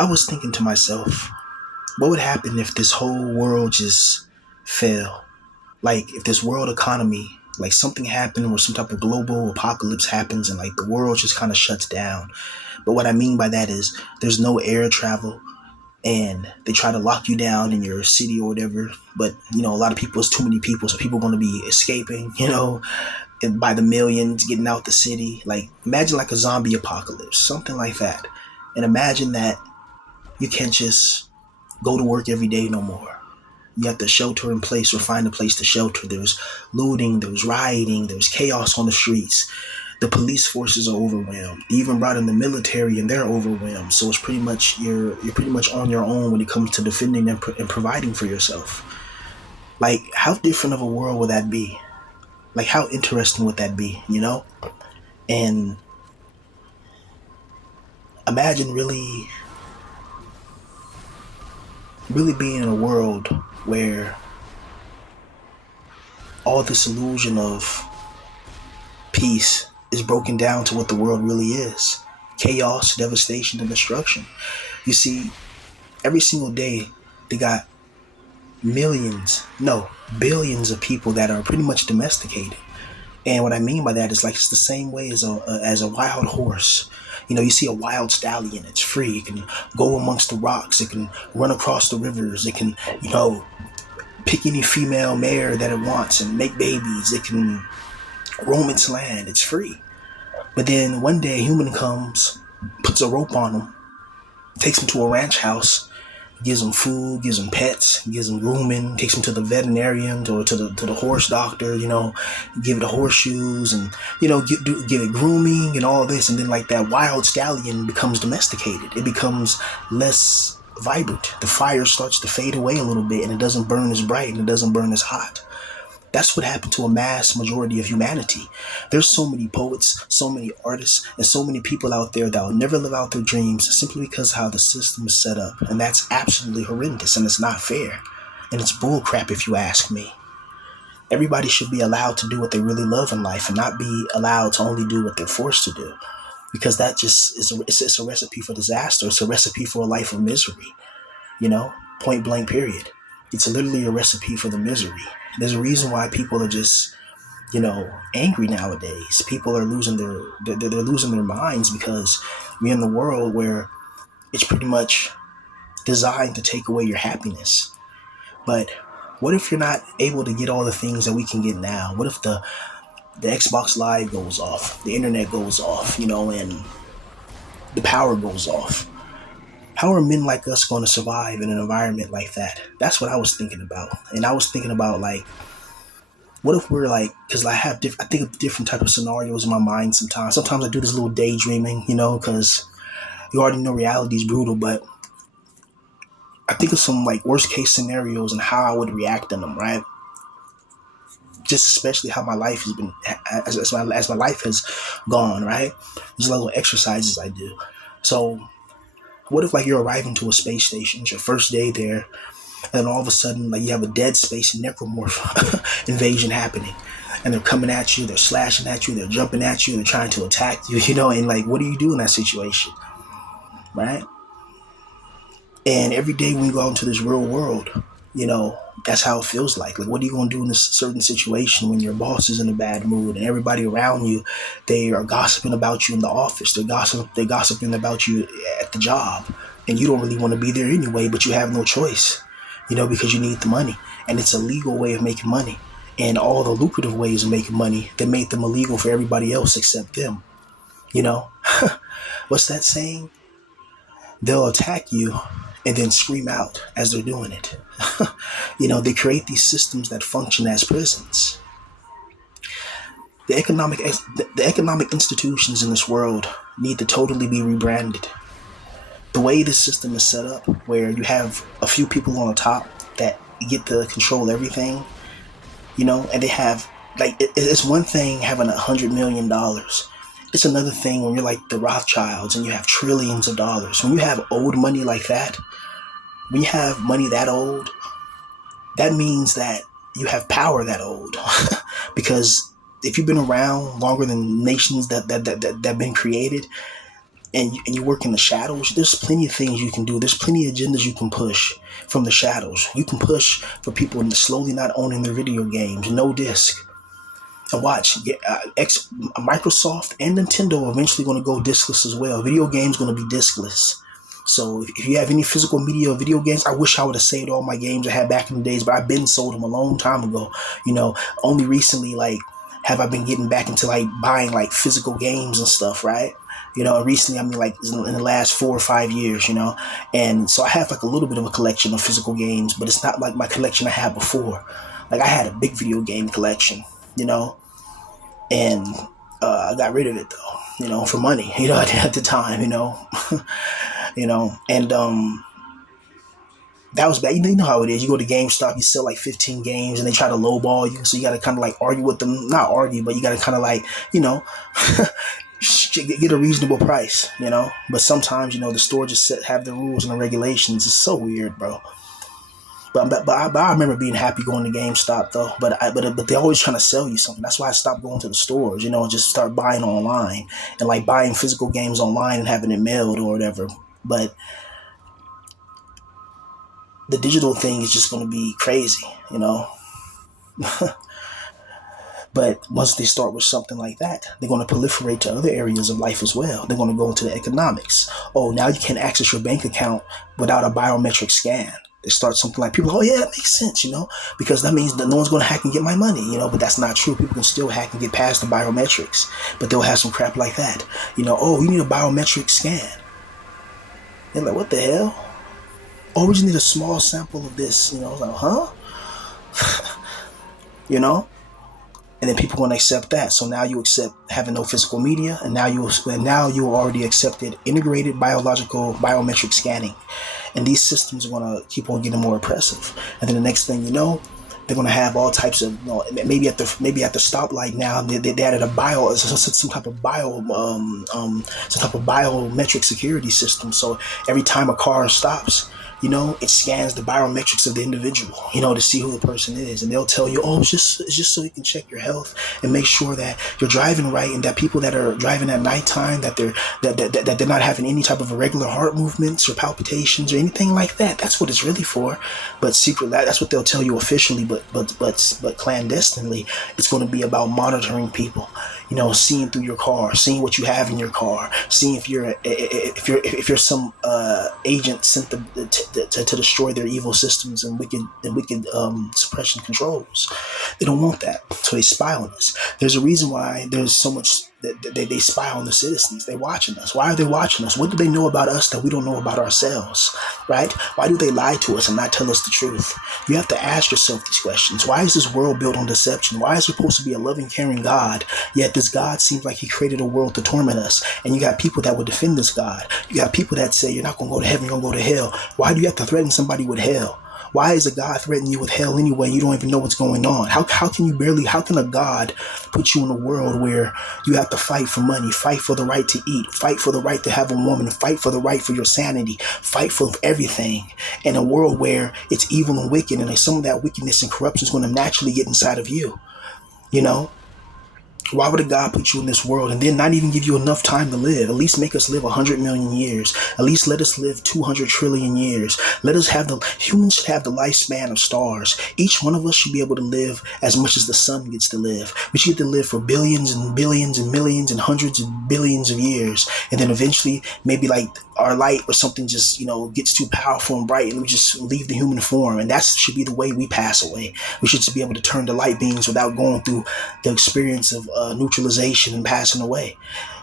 I was thinking to myself, what would happen if this whole world just fell? Like if this world economy, like something happened where some type of global apocalypse happens and like the world just kind of shuts down. But what I mean by that is there's no air travel and they try to lock you down in your city or whatever. But a lot of people, it's too many people, so people are going to be escaping, and by the millions getting out the city. Like imagine like a zombie apocalypse, something like that. And imagine that you can't just go to work every day no more. You have to shelter in place or find a place to shelter. There's looting, there's rioting, there's chaos on the streets. The police forces are overwhelmed. They even brought in the military and they're overwhelmed. So it's pretty much you're pretty much on your own when it comes to defending and providing for yourself. Like how different of a world would that be? Like how interesting would that be, And imagine really being in a world where all this illusion of peace is broken down to what the world really is: chaos, devastation, and destruction. You see, every single day they got millions, no, billions of people that are pretty much domesticated. And what I mean by that is like it's the same way as a wild horse. You see a wild stallion, it's free. It can go amongst the rocks. It can run across the rivers. It can, pick any female mare that it wants and make babies. It can roam its land. It's free. But then one day a human comes, puts a rope on him, takes him to a ranch house, gives him food, gives him pets, gives him grooming, takes him to the veterinarian or to the horse doctor, give it horseshoes and, give it grooming and all this. And then like that wild stallion becomes domesticated. It becomes less vibrant. The fire starts to fade away a little bit and it doesn't burn as bright and it doesn't burn as hot. That's what happened to a mass majority of humanity. There's so many poets, so many artists, and so many people out there that will never live out their dreams simply because how the system is set up. And that's absolutely horrendous and it's not fair. And it's bullcrap if you ask me. Everybody should be allowed to do what they really love in life and not be allowed to only do what they're forced to do. Because that just it's a recipe for disaster. It's a recipe for a life of misery. Point blank period. It's literally a recipe for the misery. There's a reason why people are just, angry nowadays. People are losing they're losing their minds because we're in the world where it's pretty much designed to take away your happiness. But what if you're not able to get all the things that we can get now? What if the Xbox Live goes off, the internet goes off, and the power goes off? How are men like us going to survive in an environment like that? That's what I was thinking about. And I was thinking about like, what if we're like, because I think of different type of scenarios in my mind sometimes. Sometimes I do this little daydreaming, because you already know reality is brutal, but I think of some like worst case scenarios and how I would react in them, right? Just especially how my life has been, as my life has gone, right? There's little exercises I do. So what if like you're arriving to a space station, it's your first day there, and all of a sudden like you have a dead space necromorph invasion happening, and they're coming at you, they're slashing at you, they're jumping at you, they're trying to attack you, and like what do you do in that situation, right? And every day when you go out into this real world, that's how it feels like. Like, what are you going to do in this certain situation when your boss is in a bad mood and everybody around you, they are gossiping about you in the office. They're gossiping about you at the job. And you don't really want to be there anyway, but you have no choice, because you need the money. And it's a legal way of making money. And all the lucrative ways of making money, they make them illegal for everybody else except them. What's that saying? They'll attack you and then scream out as they're doing it. They create these systems that function as prisons. The economic institutions in this world need to totally be rebranded. The way this system is set up, where you have a few people on the top that get to control everything, and they have it's one thing having $100 million. It's another thing when you're like the Rothschilds and you have trillions of dollars. When you have old money like that, when you have money that old, that means that you have power that old. Because if you've been around longer than nations that have been created, and you work in the shadows, there's plenty of things you can do. There's plenty of agendas you can push from the shadows. You can push for people slowly not owning their video games, no disc. And watch, Microsoft and Nintendo are eventually going to go discless as well. Video games going to be discless. So if you have any physical media or video games, I wish I would have saved all my games I had back in the days, but I've been sold them a long time ago. Only recently, like, have I been getting back into like buying like physical games and stuff, right? Recently, I mean, like in the last 4 or 5 years, and so I have like a little bit of a collection of physical games, but it's not like my collection I had before. Like I had a big video game collection, you know, and I got rid of it though, for money, at the time, and that was bad. You know how it is. You go to GameStop, you sell like 15 games, and they try to lowball you. So you got to kind of like argue with them, not argue, but you got to kind of like, get a reasonable price, But sometimes, the store just have the rules and the regulations. It's so weird, bro. But I remember being happy going to GameStop though. But they're always trying to sell you something. That's why I stopped going to the stores, and just start buying online and like buying physical games online and having it mailed or whatever. But the digital thing is just going to be crazy. But once they start with something like that, they're going to proliferate to other areas of life as well. They're going to go into the economics. Oh, now you can access your bank account without a biometric scan. They start something like people, oh yeah, that makes sense, because that means that no one's going to hack and get my money, but that's not true. People can still hack and get past the biometrics, but they'll have some crap like that. Oh, you need a biometric scan. They're like, what the hell? Oh, we just need a small sample of this, I was like, huh? And then people want to accept that. So now you accept having no physical media, and now you already accepted integrated biological biometric scanning, and these systems are going to keep on getting more oppressive. And then the next thing you know, they're going to have all types of, maybe at the stoplight now they added some type of biometric security system. So every time a car stops, it scans the biometrics of the individual, to see who the person is. And they'll tell you, oh, it's just so you can check your health and make sure that you're driving right, and that people that are driving at nighttime, that they're not having any type of irregular heart movements or palpitations or anything like that. That's what it's really for. But secretly, that's what they'll tell you officially, but clandestinely, it's going to be about monitoring people, seeing through your car, seeing what you have in your car, seeing if you're some agent sent to destroy their evil systems and wicked suppression controls. They don't want that, so they spy on us. There's a reason why there's so much that they spy on the citizens. They're watching us. Why are they watching us? What do they know about us that we don't know about ourselves, right? Why do they lie to us and not tell us the truth? You have to ask yourself these questions. Why is this world built on deception? Why is there supposed to be a loving, caring God, yet this God seems like he created a world to torment us? And you got people that would defend this God. You got people that say you're not going to go to heaven, you're going to go to hell. Why do you have to threaten somebody with hell? Why is a God threatening you with hell anyway? You don't even know what's going on. How can a God put you in a world where you have to fight for money, fight for the right to eat, fight for the right to have a woman, fight for the right for your sanity, fight for everything, in a world where it's evil and wicked, and some of that wickedness and corruption is going to naturally get inside of you? Why would a God put you in this world and then not even give you enough time to live? At least make us live 100 million years. At least let us live 200 trillion years. Humans should have the lifespan of stars. Each one of us should be able to live as much as the sun gets to live. We should get to live for billions and billions and millions and hundreds of billions of years. And then eventually, maybe like our light or something just, gets too powerful and bright, and we just leave the human form. And that should be the way we pass away. We should just be able to turn to light beings without going through the experience of neutralization and passing away.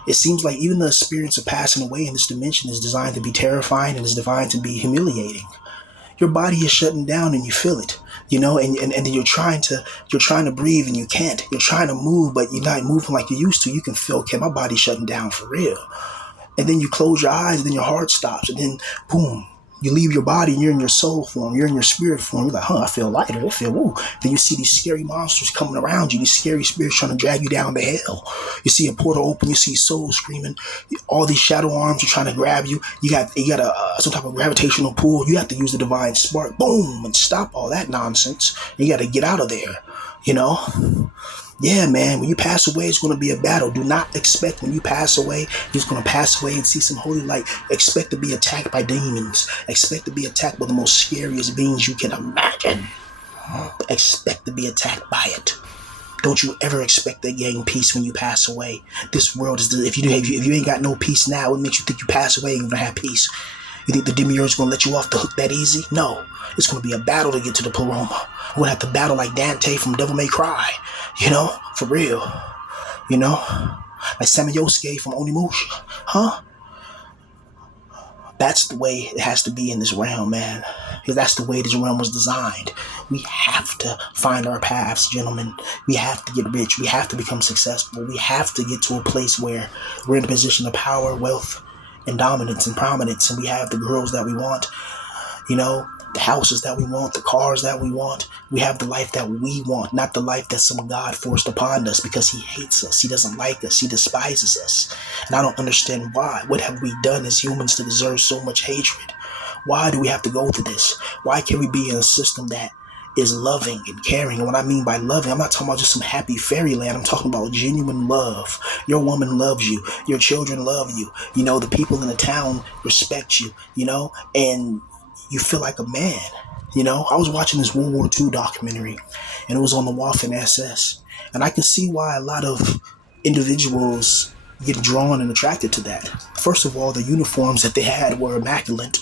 It seems like even the experience of passing away in this dimension is designed to be terrifying and is designed to be humiliating. Your body is shutting down and you feel it, and then you're trying to breathe and you can't. You're trying to move, but you're not moving like you used to. You can feel, okay, my body's shutting down for real. And then you close your eyes and then your heart stops, and then boom, you leave your body and you're in your soul form, you're in your spirit form. You're like, I feel lighter. I feel, woo. Then you see these scary monsters coming around you, these scary spirits trying to drag you down to hell. You see a portal open, you see souls screaming. All these shadow arms are trying to grab you. You got some type of gravitational pull. You have to use the divine spark, boom, and stop all that nonsense. You got to get out of there, Yeah, man, when you pass away, it's going to be a battle. Do not expect when you pass away, you're just going to pass away and see some holy light. Expect to be attacked by demons. Expect to be attacked by the most scariest beings you can imagine. Expect to be attacked by it. Don't you ever expect to gain peace when you pass away. This world is, if you ain't got no peace now, what makes you think you pass away and you're going to have peace? You think the demiurge is going to let you off the hook that easy? No. It's going to be a battle to get to the Pleroma. We're going to have to battle like Dante from Devil May Cry. You know? For real. You know? Like Samiosuke from Onimusha. Huh? That's the way it has to be in this realm, man. Because that's the way this realm was designed. We have to find our paths, gentlemen. We have to get rich. We have to become successful. We have to get to a place where we're in a position of power, wealth, and dominance and prominence, and we have the girls that we want, you know, the houses that we want, the cars that we want. We have the life that we want, not the life that some God forced upon us because he hates us, he doesn't like us, he despises us. And I don't understand why. What have we done as humans to deserve so much hatred? Why do we have to go through this? Why can't we be in a system that is loving and caring? And what I mean by loving, I'm not talking about just some happy fairyland. I'm talking about genuine love. Your woman loves you. Your children love you. You know, the people in the town respect you, you know, and you feel like a man. You know, I was watching this World War II documentary and it was on the Waffen SS. And I can see why a lot of individuals get drawn and attracted to that. First of all, the uniforms that they had were immaculate.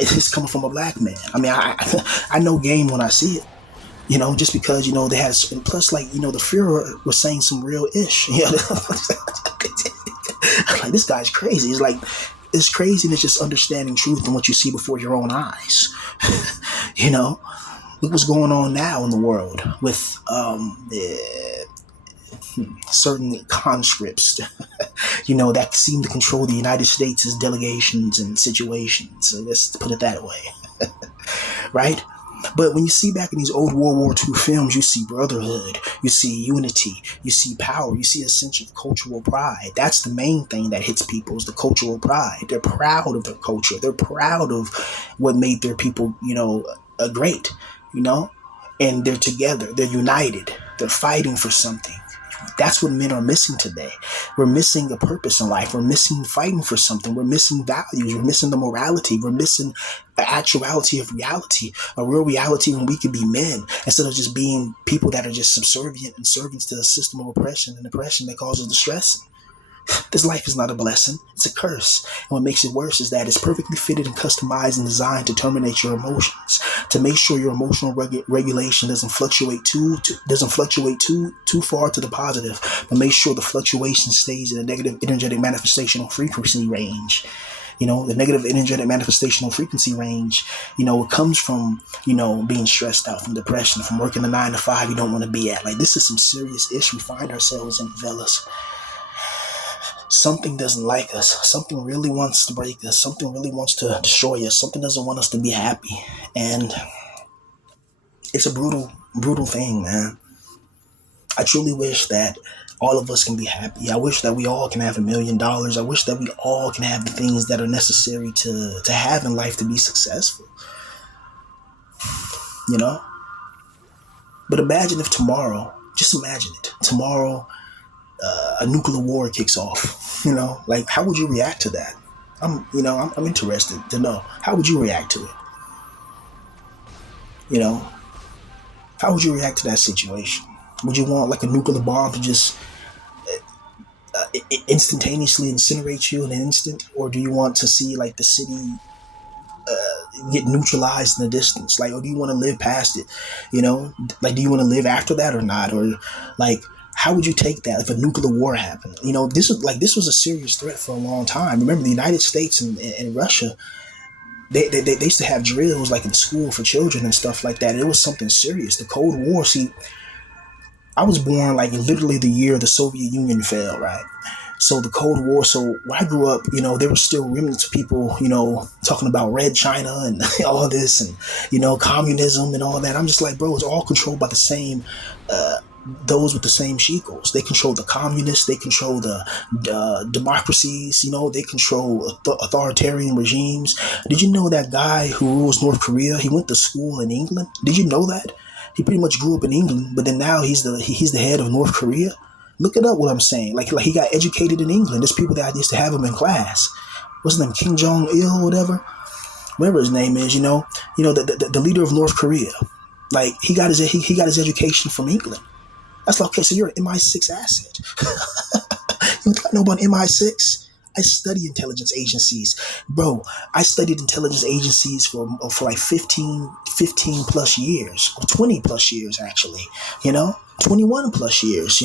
It's coming from a black man. I mean, I know game when I see it. You know, just because, you know, they had, and plus, like, you know, the Fuhrer was saying some real ish. You know? Like, this guy's crazy. It's like, it's crazy and it's just understanding truth and what you see before your own eyes. You know, look what's going on now in the world with certain conscripts, you know, that seem to control the United States' delegations and situations. So let's put it that way, right? But when you see back in these old World War II films, you see brotherhood, you see unity, you see power, you see a sense of cultural pride. That's the main thing that hits people is the cultural pride. They're proud of their culture. They're proud of what made their people, you know, great, you know, and they're together. They're united. They're fighting for something. That's what men are missing today. We're missing a purpose in life. We're missing fighting for something. We're missing values. We're missing the morality. We're missing the actuality of reality, a real reality when we could be men instead of just being people that are just subservient and servants to the system of oppression and oppression that causes distress. This life is not a blessing, it's a curse. And what makes it worse is that it's perfectly fitted and customized and designed to terminate your emotions, to make sure your emotional regulation doesn't fluctuate too far to the positive, but make sure the fluctuation stays in a negative energetic manifestational frequency range. You know, the negative energetic manifestational frequency range, you know, it comes from, you know, being stressed out, from depression, from working the 9 to 5 you don't want to be at. Like, this is some serious issue we find ourselves in, fellas. Something doesn't like us. Something really wants to break us. Something really wants to destroy us. Something doesn't want us to be happy. And it's a brutal, brutal thing, man. I truly wish that all of us can be happy. I wish that we all can have $1,000,000. I wish that we all can have the things that are necessary to have in life to be successful. You know? But imagine if tomorrow, just imagine it, tomorrow a nuclear war kicks off. You know, like, how would you react to that? I'm interested to know, how would you react to it? You know, how would you react to that situation? Would you want like a nuclear bomb to just instantaneously incinerate you in an instant, or do you want to see like the city get neutralized in the distance? Like, or do you want to live past it? You know, like, do you want to live after that or not? Or like, how would you take that if a nuclear war happened? You know, this was a serious threat for a long time. Remember, the United States and Russia, they used to have drills like in school for children and stuff like that. It was something serious. The Cold War. See, I was born like literally the year the Soviet Union fell, right? So the Cold War. So when I grew up, you know, there were still remnants of people, you know, talking about Red China and all this, and you know, communism and all that. I'm just like, bro, it's all controlled by the same. Those with the same shekels. They control the communists. They control the democracies. You know, they control authoritarian regimes. Did you know that guy who rules North Korea? He went to school in England. Did you know that? He pretty much grew up in England, but then now he's the head of North Korea. Look it up. What I'm saying, like he got educated in England. There's people that used to have him in class. What's his name? Kim Jong Il, whatever, whatever his name is. The leader of North Korea. Like he got his education from England. That's like, okay. So you're an MI6 asset. You know about MI6? I study intelligence agencies. Bro, I studied intelligence agencies for like 15 plus years, or 20 plus years actually, 21 plus years,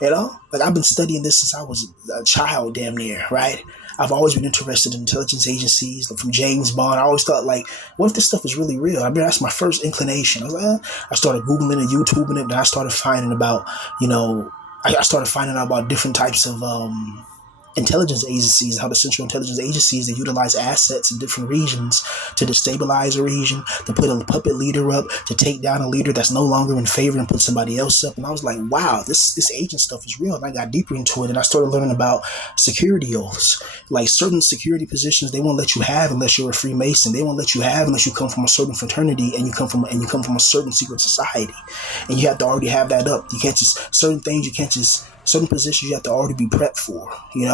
like I've been studying this since I was a child, damn near, right? I've always been interested in intelligence agencies, like from James Bond. I always thought, like, what if this stuff is really real? I mean, that's my first inclination. I was like, I started Googling and YouTubing it, and I started finding about, I started finding out about different types of intelligence agencies, how the central intelligence agencies, they utilize assets in different regions to destabilize a region, to put a puppet leader up, to take down a leader that's no longer in favor and put somebody else up. And I was like, wow, this agent stuff is real. And I got deeper into it, and I started learning about security oaths. Like certain security positions, they won't let you have unless you're a Freemason. They won't let you have unless you come from a certain fraternity and you come from a certain secret society. And you have to already have that up. You can't just certain positions you have to already be prepped for, you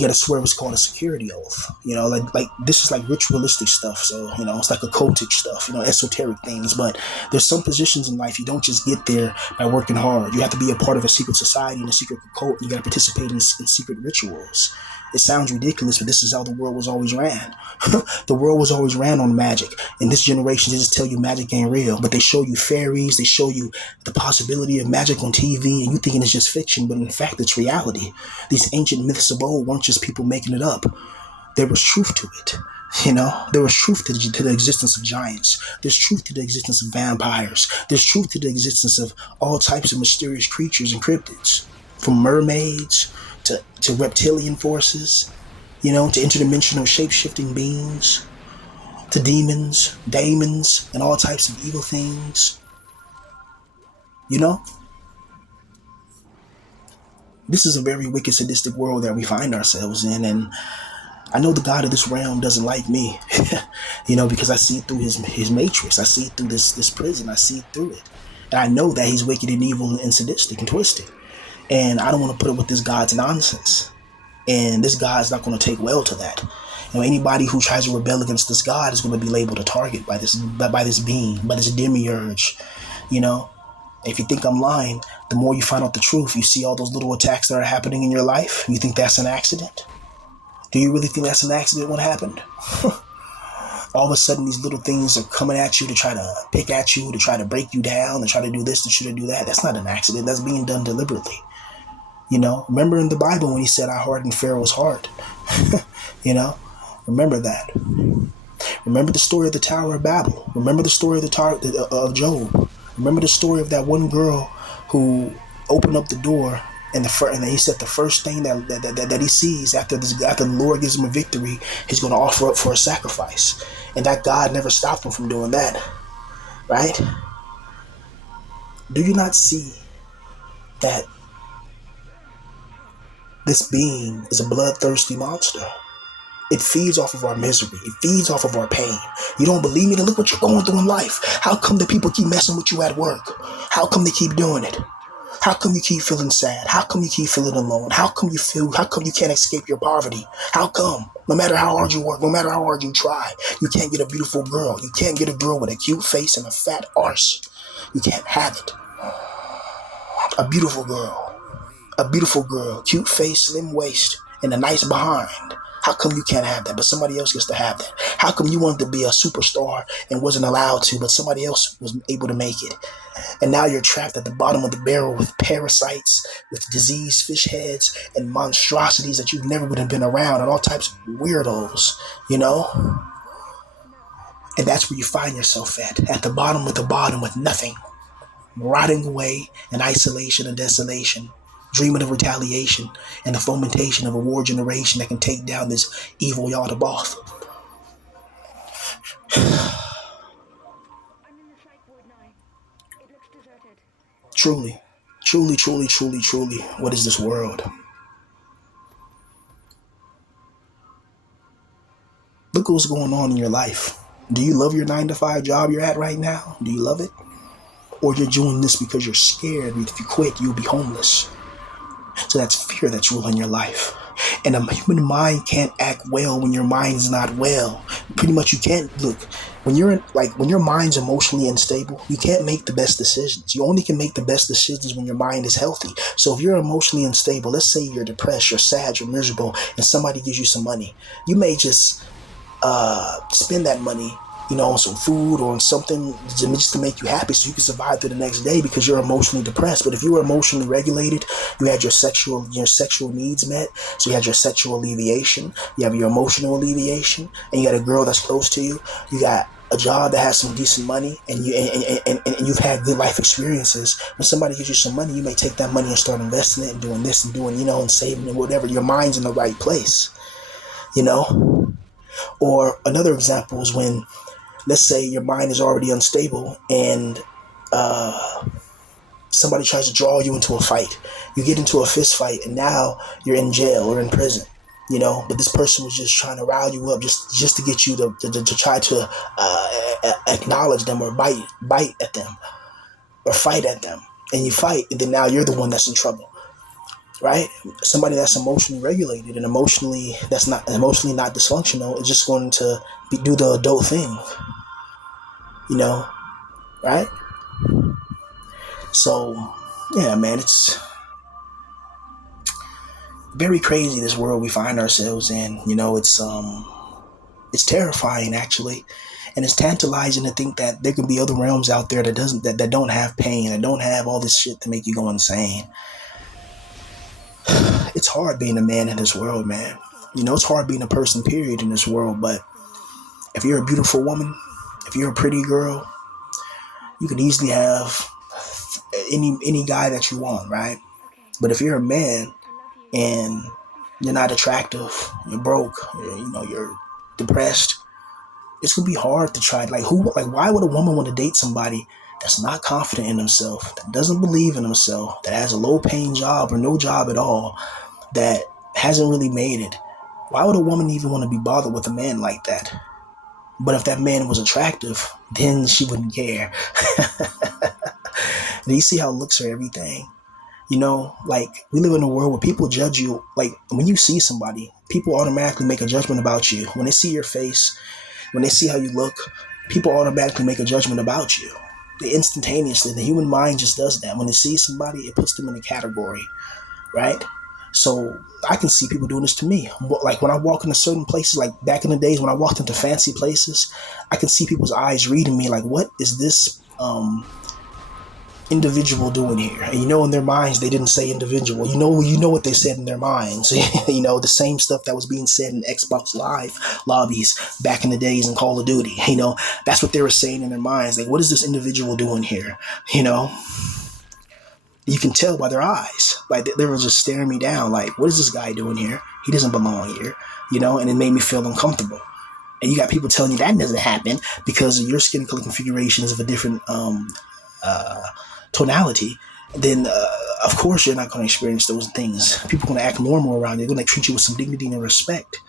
got to swear what's called a security oath. Like this is like ritualistic stuff. So it's like occultic stuff. Esoteric things. But there's some positions in life you don't just get there by working hard. You have to be a part of a secret society and a secret cult. You got to participate in secret rituals. It sounds ridiculous, but this is how the world was always ran. The world was always ran on magic. In this generation, they just tell you magic ain't real, but they show you fairies, they show you the possibility of magic on TV, and you thinking it's just fiction, but in fact, it's reality. These ancient myths of old weren't just people making it up. There was truth to it. There was truth to the existence of giants. There's truth to the existence of vampires. There's truth to the existence of all types of mysterious creatures and cryptids, from mermaids to reptilian forces, to interdimensional shape-shifting beings, to daemons, and all types of evil things. This is a very wicked, sadistic world that we find ourselves in, and I know the God of this realm doesn't like me, because I see through his matrix. I see through this prison. I see through it, and I know that he's wicked and evil and sadistic and twisted, and I don't want to put up with this God's nonsense. And this God's not going to take well to that. Anybody who tries to rebel against this God is going to be labeled a target by this being, by this demiurge. If you think I'm lying, the more you find out the truth, you see all those little attacks that are happening in your life. You think that's an accident? Do you really think that's an accident? What happened? All of a sudden, these little things are coming at you to try to pick at you, to try to break you down, to try to do this, to try to do that. That's not an accident. That's being done deliberately. Remember in the Bible when he said, I hardened Pharaoh's heart. Remember that. Remember the story of the Tower of Babel. Remember the story of the Tower of Job. Remember the story of that one girl who opened up the door, and he said the first thing that he sees after the Lord gives him a victory, he's going to offer up for a sacrifice. And that God never stopped him from doing that. Right? Do you not see that this being is a bloodthirsty monster? It feeds off of our misery. It feeds off of our pain. You don't believe me? Then look what you're going through in life. How come the people keep messing with you at work? How come they keep doing it? How come you keep feeling sad? How come you keep feeling alone? How come you can't escape your poverty? How come? No matter how hard you work, no matter how hard you try, you can't get a beautiful girl. You can't get a girl with a cute face and a fat arse. You can't have it. A beautiful girl, cute face, slim waist, and a nice behind. How come you can't have that, but somebody else gets to have that? How come you wanted to be a superstar and wasn't allowed to, but somebody else was able to make it? And now you're trapped at the bottom of the barrel with parasites, with diseased fish heads, and monstrosities that you've never would have been around, and all types of weirdos, And that's where you find yourself at the bottom with nothing, rotting away in isolation and desolation, dreaming of retaliation and the fomentation of a war generation that can take down this evil Yaldabaoth. Truly, truly, truly, truly, truly, what is this world? Look at what's going on in your life. Do you love your 9 to 5 job you're at right now? Do you love it? Or you're doing this because you're scared if you quit, you'll be homeless. So that's fear that's ruling your life. And a human mind can't act well when your mind's not well. Pretty much you can't look when your mind's emotionally unstable, you can't make the best decisions. You only can make the best decisions when your mind is healthy. So if you're emotionally unstable, let's say you're depressed, you're sad, you're miserable, and somebody gives you some money, you may just spend that money, on some food or on something just to make you happy so you can survive through the next day because you're emotionally depressed. But if you were emotionally regulated, you had your sexual needs met, so you had your sexual alleviation, you have your emotional alleviation, and you got a girl that's close to you, you got a job that has some decent money, and and you've had good life experiences. When somebody gives you some money, you may take that money and start investing it and doing this and doing, and saving and whatever. Your mind's in the right place, you know. Or another example is when, let's say, your mind is already unstable and somebody tries to draw you into a fight. You get into a fist fight and now you're in jail or in prison. But this person was just trying to rile you up, just to get you to try to acknowledge them or bite at them or fight at them. And you fight, and then now you're the one that's in trouble, right? Somebody that's emotionally regulated and that's not emotionally not dysfunctional is just going to do the adult thing, you know, right? So, yeah, man, it's very crazy this world we find ourselves in. It's terrifying actually, and it's tantalizing to think that there can be other realms out there that don't have pain and don't have all this shit to make you go insane. It's hard being a man in this world, man. It's hard being a person, period, in this world. But if you're a beautiful woman, if you're a pretty girl, you can easily have any guy that you want, right? But if you're a man and you're not attractive, you're broke, you're depressed, it's gonna be hard to try. Why would a woman want to date somebody that's not confident in himself, that doesn't believe in himself, that has a low paying job or no job at all, that hasn't really made it? Why would a woman even want to be bothered with a man like that? But if that man was attractive, then she wouldn't care. Do you see how looks are everything? We live in a world where people judge you. Like, when you see somebody, people automatically make a judgment about you. When they see your face, when they see how you look, people automatically make a judgment about you. Instantaneously, the human mind just does that. When it sees somebody, it puts them in a category, right? So I can see people doing this to me. Like when I walk into certain places, like back in the days when I walked into fancy places, I can see people's eyes reading me like, what is this individual doing here? And in their minds they didn't say individual. You know what they said in their minds. The same stuff that was being said in Xbox Live lobbies back in the days in Call of Duty. That's what they were saying in their minds. Like, what is this individual doing here? You can tell by their eyes. Like, they were just staring me down. Like, what is this guy doing here? He doesn't belong here. And it made me feel uncomfortable. And you got people telling you that doesn't happen because your skin color configuration is of a different tonality. Then of course you're not going to experience those things. People are going to act normal around you. They're going to treat you with some dignity and respect.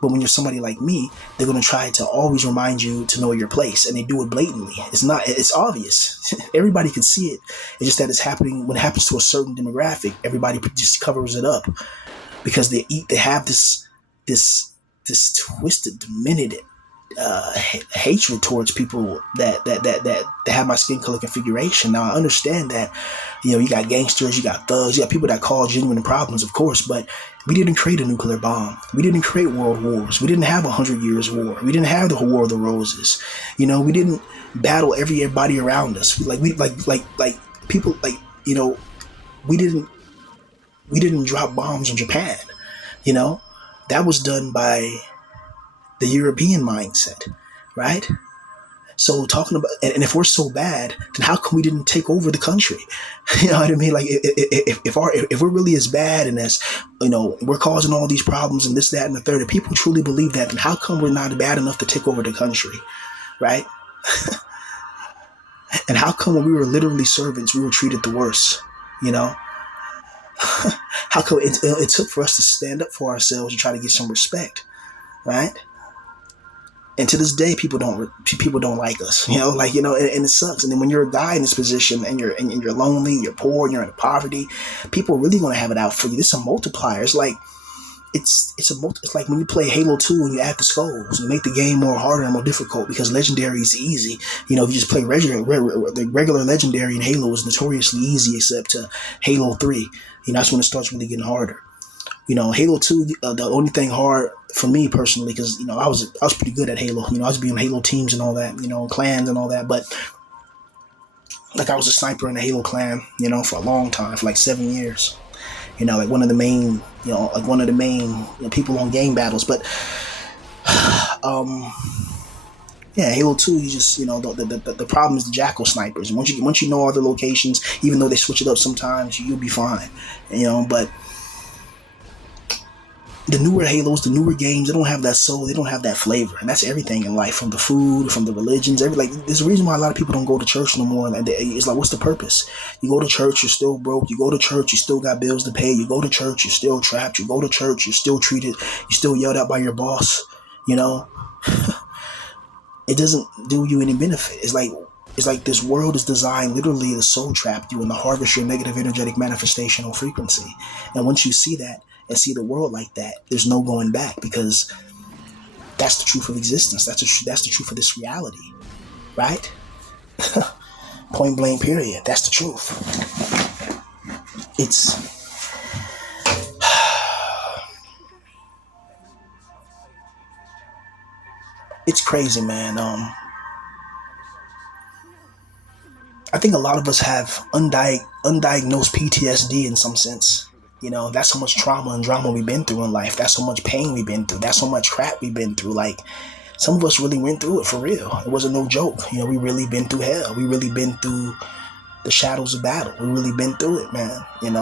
But when you're somebody like me, they're going to try to always remind you to know your place, and they do it blatantly. It's obvious. Everybody can see it. It's just that it's happening when it happens to a certain demographic. Everybody just covers it up because they have this twisted, demented hatred towards people that have my skin color configuration. Now I understand that you got gangsters, you got thugs, you got people that cause genuine problems, of course, but we didn't create a nuclear bomb. We didn't create world wars. We didn't have 100 Years War. We didn't have the War of the Roses. We didn't battle everybody around us. Like people we didn't drop bombs on Japan. You know that was done by the European mindset, right? So talking about, and if we're so bad, then how come we didn't take over the country? You know what I mean? Like if we're really as bad and as we're causing all these problems and this, that, and the third, if people truly believe that, then how come we're not bad enough to take over the country, right? And how come when we were literally servants, we were treated the worst? You know, how come it took for us to stand up for ourselves and try to get some respect, right? And to this day, people don't like us. And it sucks. And then when you're a guy in this position and you're lonely, you're poor, and you're in poverty, people are really gonna have it out for you. This is a multiplier. It's like it's like when you play Halo 2 and you add the skulls, you make the game more harder and more difficult because legendary is easy. If you just play the regular legendary in Halo is notoriously easy except Halo 3. That's when it starts really getting harder. Halo 2, the only thing hard for me personally, because I was pretty good at Halo. I was being Halo teams and all that, clans and all that. But like I was a sniper in the Halo clan, for a long time, for like 7 years. Like one of the main, people on game battles. But um, yeah, Halo 2, you just the problem is the jackal snipers. Once you know all the locations, even though they switch it up sometimes, you'll be fine. But the newer Halos, the newer games, they don't have that soul, they don't have that flavor, and that's everything in life, from the food, from the religions. There's a reason why a lot of people don't go to church no more. And it's like, what's the purpose? You go to church, you're still broke. You go to church, you still got bills to pay. You go to church, you're still trapped. You go to church, you're still treated, you're still yelled at by your boss. It doesn't do you any benefit. It's like this world is designed literally to soul trap you and to harvest your negative energetic manifestational frequency. And once you see that and see the world like that, there's no going back, because that's the truth of existence. That's the truth of this reality, right? Point blank. Period. That's the truth. It's it's crazy, man. I think a lot of us have undiagnosed PTSD in some sense. That's how much trauma and drama we've been through in life. That's how much pain we've been through. That's how much crap we've been through. Like, some of us really went through it for real. It wasn't no joke. We really been through hell. We really been through the shadows of battle. We really been through it, man. And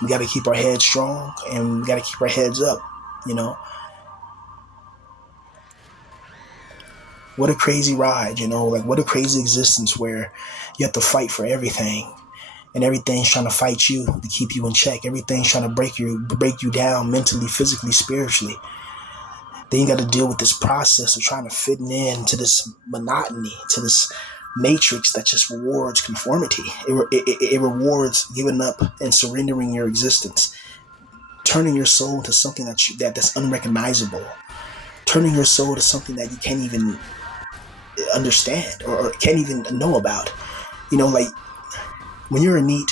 we got to keep our heads strong, and we got to keep our heads up. What a crazy ride, like what a crazy existence where you have to fight for everything, and everything's trying to fight you to keep you in check. Everything's trying to break you down mentally, physically, spiritually. Then you got to deal with this process of trying to fit in to this monotony, to this matrix that just rewards conformity. It rewards giving up and surrendering your existence, turning your soul into something that's unrecognizable, turning your soul to something that you can't even understand or can't even know about. Like when you're a NEET,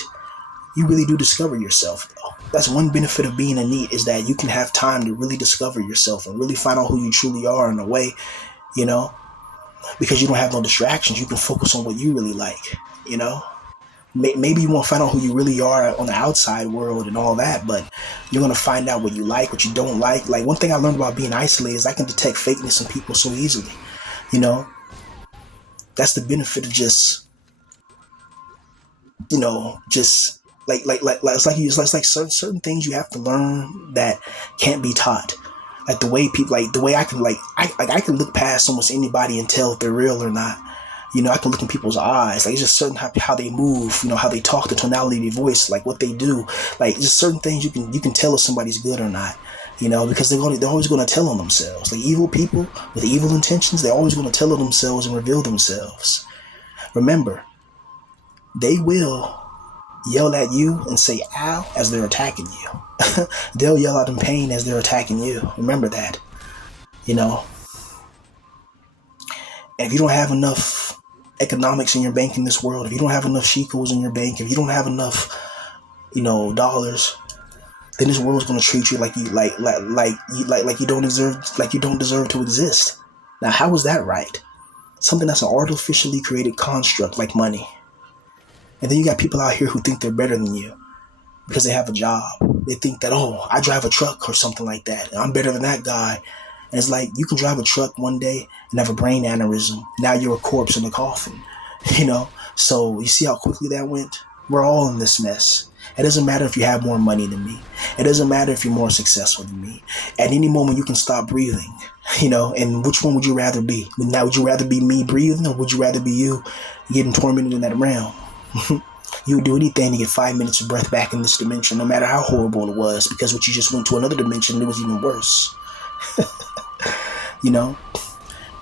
you really do discover yourself, though. That's one benefit of being a NEET, is that you can have time to really discover yourself and really find out who you truly are in a way, because you don't have no distractions. You can focus on what you really like. Maybe you won't find out who you really are on the outside world and all that, but you're going to find out what you like, what you don't like. Like, one thing I learned about being isolated is I can detect fakeness in people so easily. That's the benefit of just it's like certain things you have to learn that can't be taught. Like the way I can look past almost anybody and tell if they're real or not. I can look in people's eyes. Like, it's just certain how they move, how they talk, the tonality of their voice, like what they do. Like, just certain things you can tell if somebody's good or not. Because they're always going to tell on themselves. Like, evil people with evil intentions, they're always going to tell on themselves and reveal themselves. Remember, they will yell at you and say ow as they're attacking you. They'll yell out in pain as they're attacking you. Remember that. And if you don't have enough economics in your bank in this world, if you don't have enough shekels in your bank, if you don't have enough, dollars, then this world's gonna treat you like you don't deserve to exist. Now, how is that right? Something that's an artificially created construct like money. And then you got people out here who think they're better than you because they have a job. They think that, oh, I drive a truck or something like that, and I'm better than that guy. And it's like, you can drive a truck one day and have a brain aneurysm. Now you're a corpse in a coffin. So you see how quickly that went? We're all in this mess. It doesn't matter if you have more money than me. It doesn't matter if you're more successful than me. At any moment, you can stop breathing. And which one would you rather be? Now, would you rather be me breathing, or would you rather be you getting tormented in that realm? You would do anything to get 5 minutes of breath back in this dimension, no matter how horrible it was, because what you just went to another dimension, it was even worse.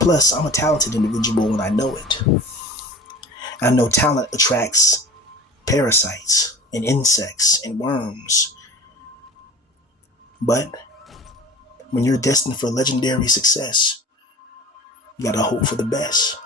Plus, I'm a talented individual when I know it. I know talent attracts parasites and insects and worms. But when you're destined for legendary success, you gotta hope for the best.